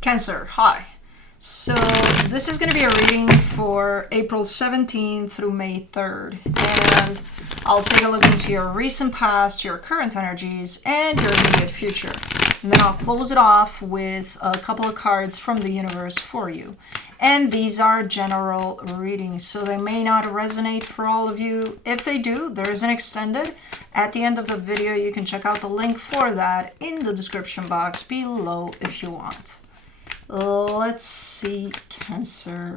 Cancer, hi. So this is going to be a reading for April 17th through May 3rd. And I'll take a look into your recent past, your current energies, and your immediate future. And then I'll close it off with a couple of cards from the universe for you. And these are general readings, so they may not resonate for all of you. If they do, there is an extended. At the end of the video, you can check out the link for that in the description box below if you want. Let's see, Cancer.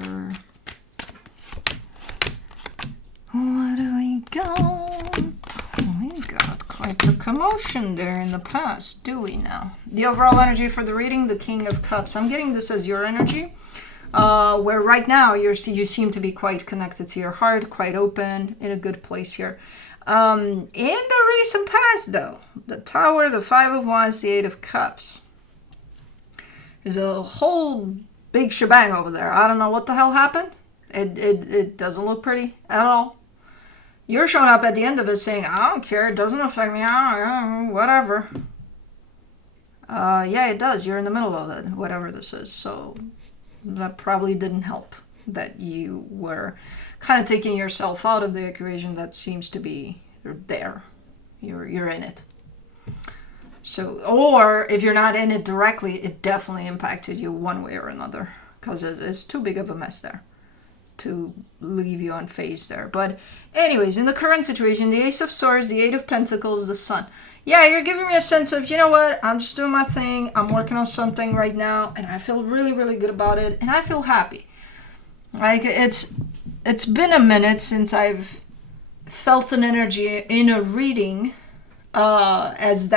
What do we got? We got quite the commotion there in the past, do we now? The overall energy for the reading, the King of Cups. I'm getting this as your energy, where right now you seem to be quite connected to your heart, quite open, in a good place here. In the recent past, though, the Tower, the Five of Wands, the Eight of Cups. There's a whole big shebang over there. I don't know what the hell happened. It doesn't look pretty at all. You're showing up at the end of it saying, I don't care, it doesn't affect me, whatever. Yeah, it does. You're in the middle of it, whatever this is. So that probably didn't help that you were kind of taking yourself out of the equation that seems to be there. You're in it. So, or if you're not in it directly, it definitely impacted you one way or another, because it's too big of a mess there to leave you unfazed there. But anyways, in the current situation, the Ace of Swords, the Eight of Pentacles, the Sun. Yeah, you're giving me a sense of, you know what, I'm just doing my thing. I'm working on something right now, and I feel really, really good about it, and I feel happy. Like, it's been a minute since I've felt an energy in a reading as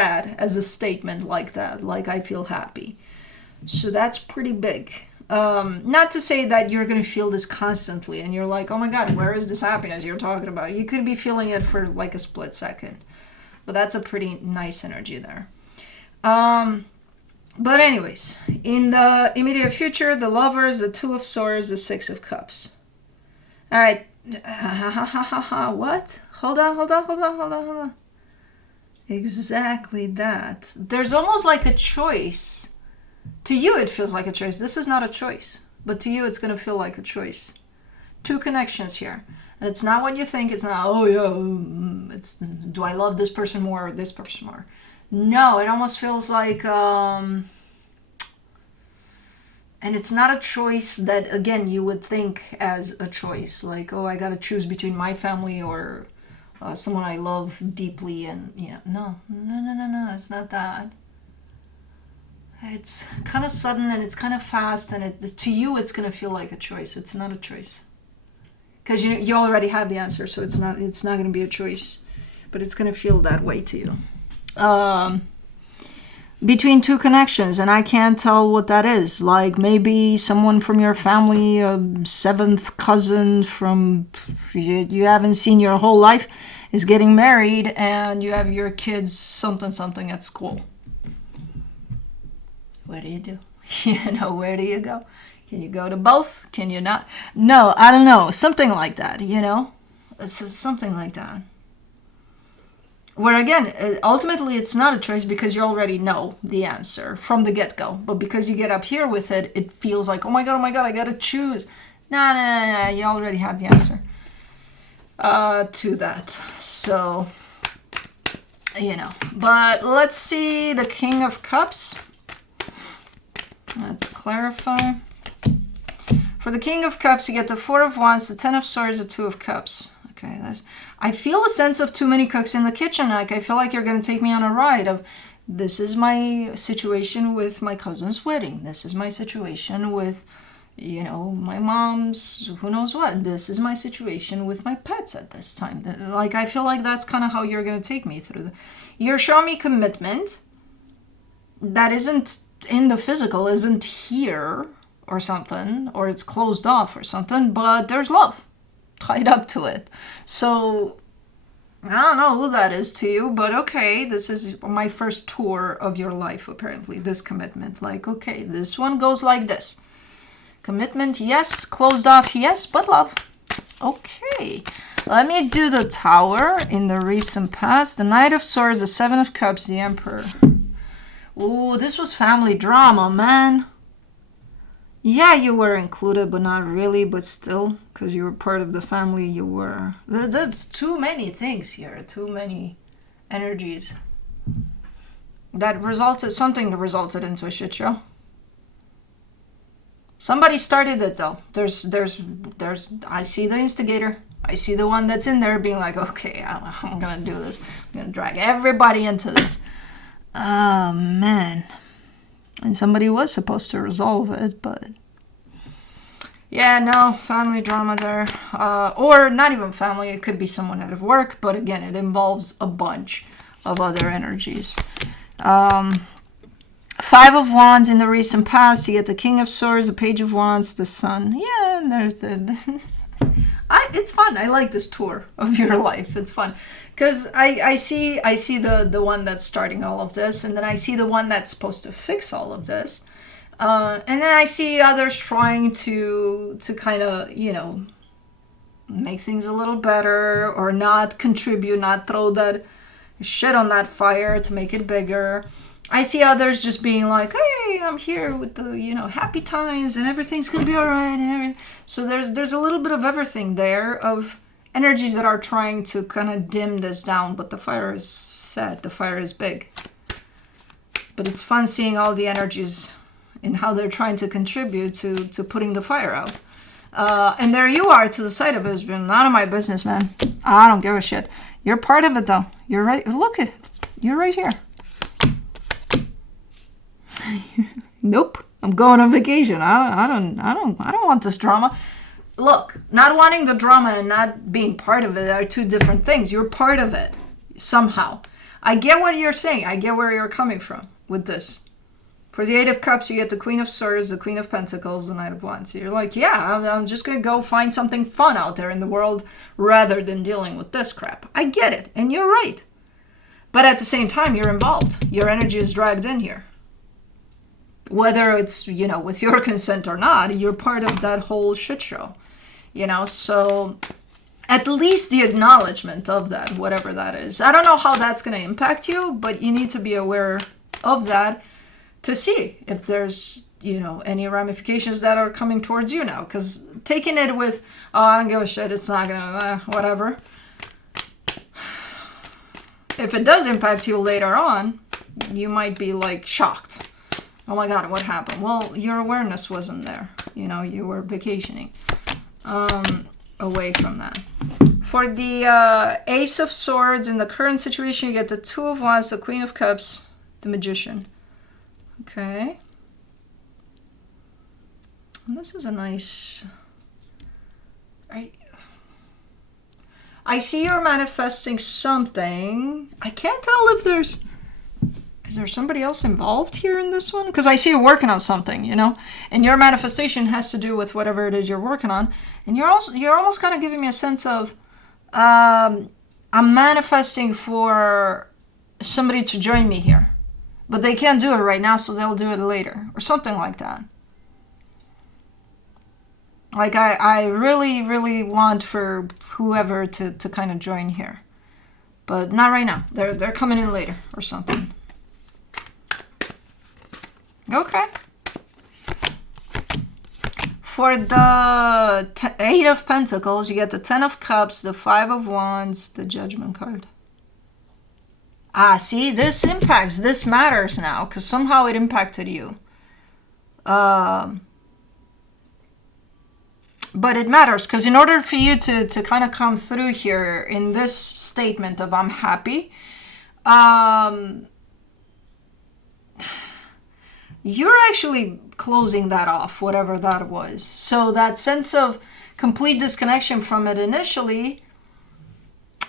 a statement like that, like I feel happy. So that's pretty big. Not to say that you're going to feel this constantly and you're like, oh my God, where is this happiness you're talking about? You could be feeling it for like a split second, but that's a pretty nice energy there. But anyways, in the immediate future, the Lovers, the Two of Swords, the Six of Cups. All right. What? Hold on. Exactly that. There's almost like a choice. To you, it feels like a choice. This is not a choice. But to you, it's going to feel like a choice. Two connections here. And it's not what you think. It's not, oh yeah, it's, do I love this person more or this person more? No, it almost feels like, and it's not a choice that, again, you would think as a choice. Like, oh, I got to choose between my family or someone I love deeply, and no, it's not that. It's kind of sudden and it's kind of fast, and to you it's going to feel like a choice. It's not a choice because you already have the answer, so it's not going to be a choice, but it's going to feel that way to you. Between two connections, and I can't tell what that is. Like maybe someone from your family, a seventh cousin from you haven't seen your whole life, is getting married, and you have your kids something at school. What do you do? Where do you go? Can you go to both? Can you not? No, I don't know. Something like that, something like that. Where again, ultimately it's not a choice because you already know the answer from the get-go. But because you get up here with it, it feels like, oh my God, I gotta choose. No, you already have the answer to that. So, But let's see the King of Cups. Let's clarify. For the King of Cups, you get the Four of Wands, the Ten of Swords, the Two of Cups. Okay, I feel a sense of too many cooks in the kitchen. Like I feel like you're going to take me on a ride of, this is my situation with my cousin's wedding. This is my situation with, my mom's, who knows what. This is my situation with my pets at this time. Like I feel like that's kind of how you're going to take me through. You're showing me commitment that isn't in the physical, isn't here or something, or it's closed off or something, but there's love tied up to it. So I don't know who that is to you, but okay, this is my first tour of your life, apparently, this commitment. Like, okay, this one goes like this. Commitment, yes. Closed off, yes, but love. Okay, let me do the Tower in the recent past. The Knight of Swords, the Seven of Cups, the Emperor. Ooh, this was family drama, man. Yeah, you were included, but not really, but still, because you were part of the family, you were. That's too many things here, too many energies. Something that resulted into a shit show. Somebody started it though. I see the instigator. I see the one that's in there being like, okay, I'm gonna do this. I'm gonna drag everybody into this. Oh, man. And somebody was supposed to resolve it, but... Yeah, no, family drama there. Or not even family, it could be someone out of work, but again, it involves a bunch of other energies. Five of Wands in the recent past, you get the King of Swords, the Page of Wands, the Sun. Yeah, and there's the... it's fun. I like this tour of your life. It's fun. Because I see the one that's starting all of this, and then I see the one that's supposed to fix all of this. And then I see others trying to kind of, make things a little better, or not contribute, not throw that shit on that fire to make it bigger. I see others just being like, hey, I'm here with the, happy times and everything's going to be all right. And everything. So there's a little bit of everything there of energies that are trying to kind of dim this down. But the fire is set. The fire is big. But it's fun seeing all the energies and how they're trying to contribute to putting the fire out. And there you are to the side of it. It's been none of my business, man. I don't give a shit. You're part of it, though. You're right. Look at you're right here. Nope, I'm going on vacation. I don't want this drama. Look, not wanting the drama and not being part of it are two different things. You're part of it somehow. I get what you're saying. I get where you're coming from with this. For the Eight of Cups, you get the Queen of Swords, the Queen of Pentacles, the Knight of Wands. So you're like, yeah, I'm just going to go find something fun out there in the world rather than dealing with this crap. I get it, and you're right. But at the same time, you're involved. Your energy is dragged in here. Whether it's, with your consent or not, you're part of that whole shit show. So at least the acknowledgement of that, whatever that is. I don't know how that's going to impact you, but you need to be aware of that to see if there's, any ramifications that are coming towards you now. Because taking it with, oh, I don't give a shit, it's not going to, whatever. If it does impact you later on, you might be like shocked. Oh my God, what happened? Well, your awareness wasn't there. You were vacationing away from that. For the Ace of Swords, in the current situation, you get the Two of Wands, the Queen of Cups, the Magician. Okay. And this is a nice... I see you're manifesting something. I can't tell if there's... Is there somebody else involved here in this one? Because I see you working on something, and your manifestation has to do with whatever it is you're working on. And you're almost kind of giving me a sense of, I'm manifesting for somebody to join me here, but they can't do it right now, so they'll do it later, or something like that. Like I really, really want for whoever to kind of join here, but not right now. They're coming in later or something. Okay. For the Eight of Pentacles, you get the Ten of Cups, the Five of Wands, the Judgment card. See, this impacts, this matters now, because somehow it impacted you. But it matters, because in order for you to kind of come through here in this statement of I'm happy, you're actually closing that off, whatever that was. So that sense of complete disconnection from it initially,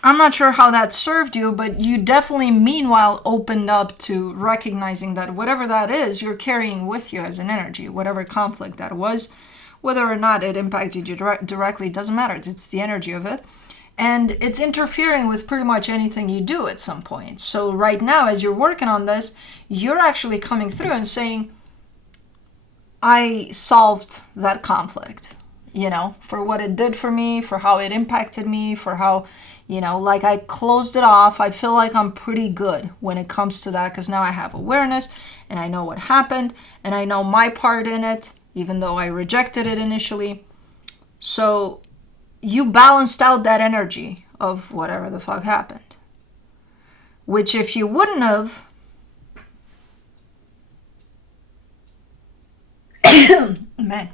I'm not sure how that served you, but you definitely meanwhile opened up to recognizing that whatever that is, you're carrying with you as an energy, whatever conflict that was, whether or not it impacted you directly, doesn't matter. It's the energy of it. And it's interfering with pretty much anything you do at some point. So right now, as you're working on this, you're actually coming through and saying, I solved that conflict, for what it did for me, for how it impacted me, for how, like I closed it off. I feel like I'm pretty good when it comes to that, because now I have awareness and I know what happened and I know my part in it, even though I rejected it initially. So you balanced out that energy of whatever the fuck happened. Which if you wouldn't have, man,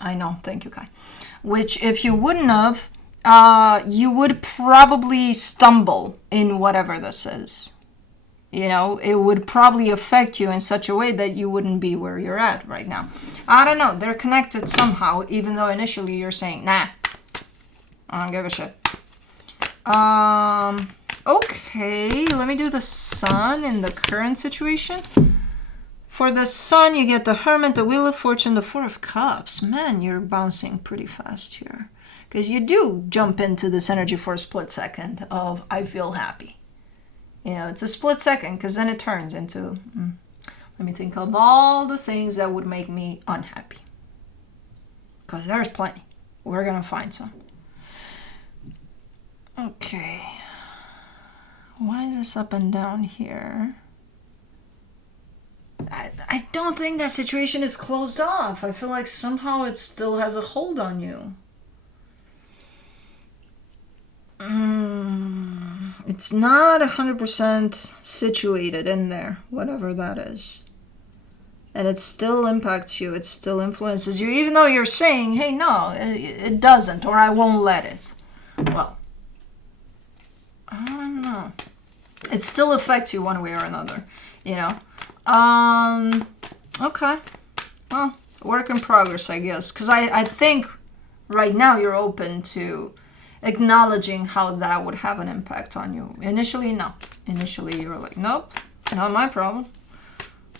I know, thank you, Kai. Which if you wouldn't have, you would probably stumble in whatever this is. You know, it would probably affect you in such a way that you wouldn't be where you're at right now. I don't know, they're connected somehow, even though initially you're saying, nah, I don't give a shit. Okay, let me do the Sun in the current situation. For the Sun, you get the Hermit, the Wheel of Fortune, the Four of Cups. Man, you're bouncing pretty fast here. Because you do jump into this energy for a split second of, I feel happy. You know, it's a split second, because then it turns into, let me think of all the things that would make me unhappy. Because there's plenty. We're going to find some. Okay. Why is this up and down here? I don't think that situation is closed off. I feel like somehow it still has a hold on you. It's not 100% situated in there, whatever that is. And it still impacts you. It still influences you, even though you're saying, hey, no, it doesn't, or I won't let it. Well, I don't know. It still affects you one way or another, you know. Okay. Well, work in progress, I guess. Because I think right now you're open to acknowledging how that would have an impact on you. Initially, no. Initially, you were like, nope, not my problem.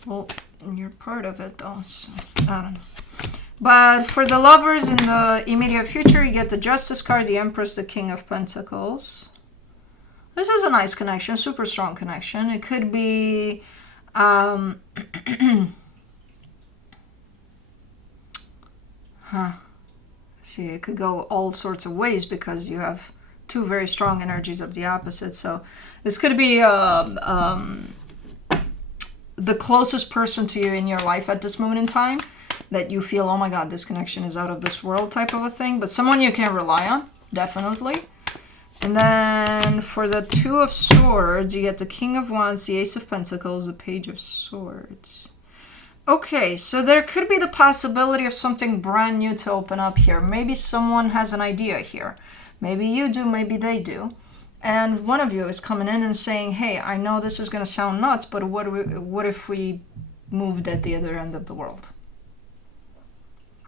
Well, you're part of it, though, so I don't know. But for the lovers in the immediate future, you get the Justice card, the Empress, the King of Pentacles. This is a nice connection, super strong connection. It could be... See, it could go all sorts of ways because you have two very strong energies of the opposite. So this could be the closest person to you in your life at this moment in time that you feel, oh my God, this connection is out of this world type of a thing. But someone you can rely on, definitely. And then for the Two of Swords, you get the King of Wands, the Ace of Pentacles, the Page of Swords. Okay, so there could be the possibility of something brand new to open up here. Maybe someone has an idea here. Maybe you do, maybe they do. And one of you is coming in and saying, hey, I know this is going to sound nuts, but what if we moved at the other end of the world?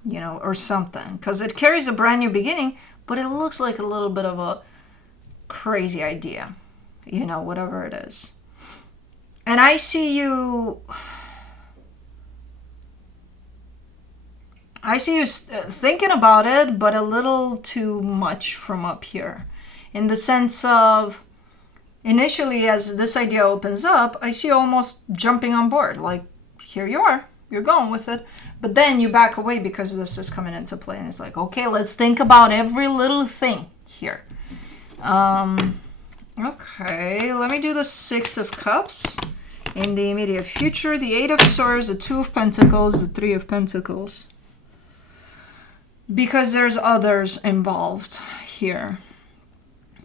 You know, or something. Because it carries a brand new beginning, but it looks like a little bit of a crazy idea. You know, whatever it is. And I see you... thinking about it, but a little too much from up here. In the sense of, initially as this idea opens up, I see you almost jumping on board. Like, here you are, you're going with it. But then you back away because this is coming into play. And it's like, okay, let's think about every little thing here. Okay, let me do the Six of Cups. In the immediate future, the Eight of Swords, the Two of Pentacles, the Three of Pentacles. Because there's others involved here.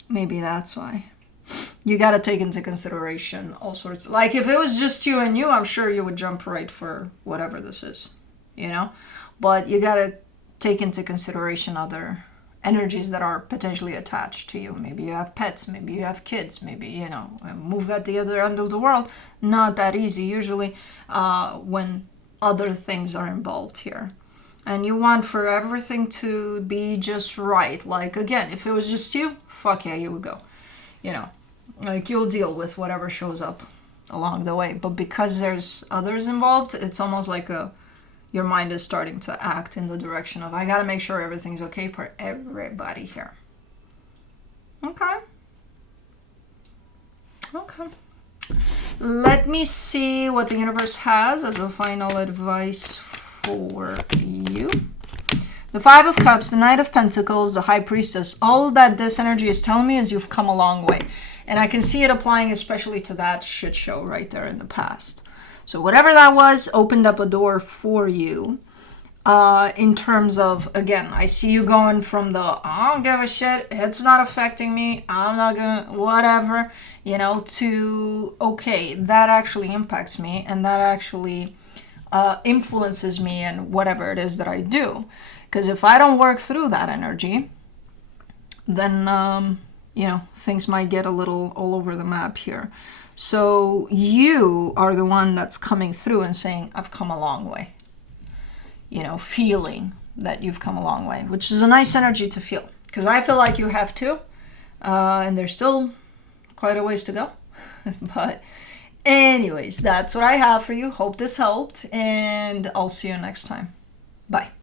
Maybe that's why. You got to take into consideration all sorts. Like if it was just you and you, I'm sure you would jump right for whatever this is. You know? But you got to take into consideration other energies that are potentially attached to you. Maybe you have pets. Maybe you have kids. Maybe, you know, move at the other end of the world. Not that easy usually when other things are involved here. And you want for everything to be just right. Like, again, if it was just you, fuck yeah, you would go. You know, like you'll deal with whatever shows up along the way. But because there's others involved, it's almost like your mind is starting to act in the direction of, I gotta make sure everything's okay for everybody here. Okay. Okay. Let me see what the universe has as a final advice for you. The Five of Cups, the Knight of Pentacles, the High Priestess. All that this energy is telling me is you've come a long way. And I can see it applying especially to that shit show right there in the past. So whatever that was opened up a door for you. in terms of, again, I see you going from the I don't give a shit, it's not affecting me, I'm not gonna whatever, to okay, that actually impacts me, and that actually influences me and whatever it is that I do. Because if I don't work through that energy, then things might get a little all over the map here. So you are the one that's coming through and saying, I've come a long way. Feeling that you've come a long way, which is a nice energy to feel. Because I feel like you have too. And there's still quite a ways to go. But anyways, that's what I have for you. Hope this helped. And I'll see you next time. Bye.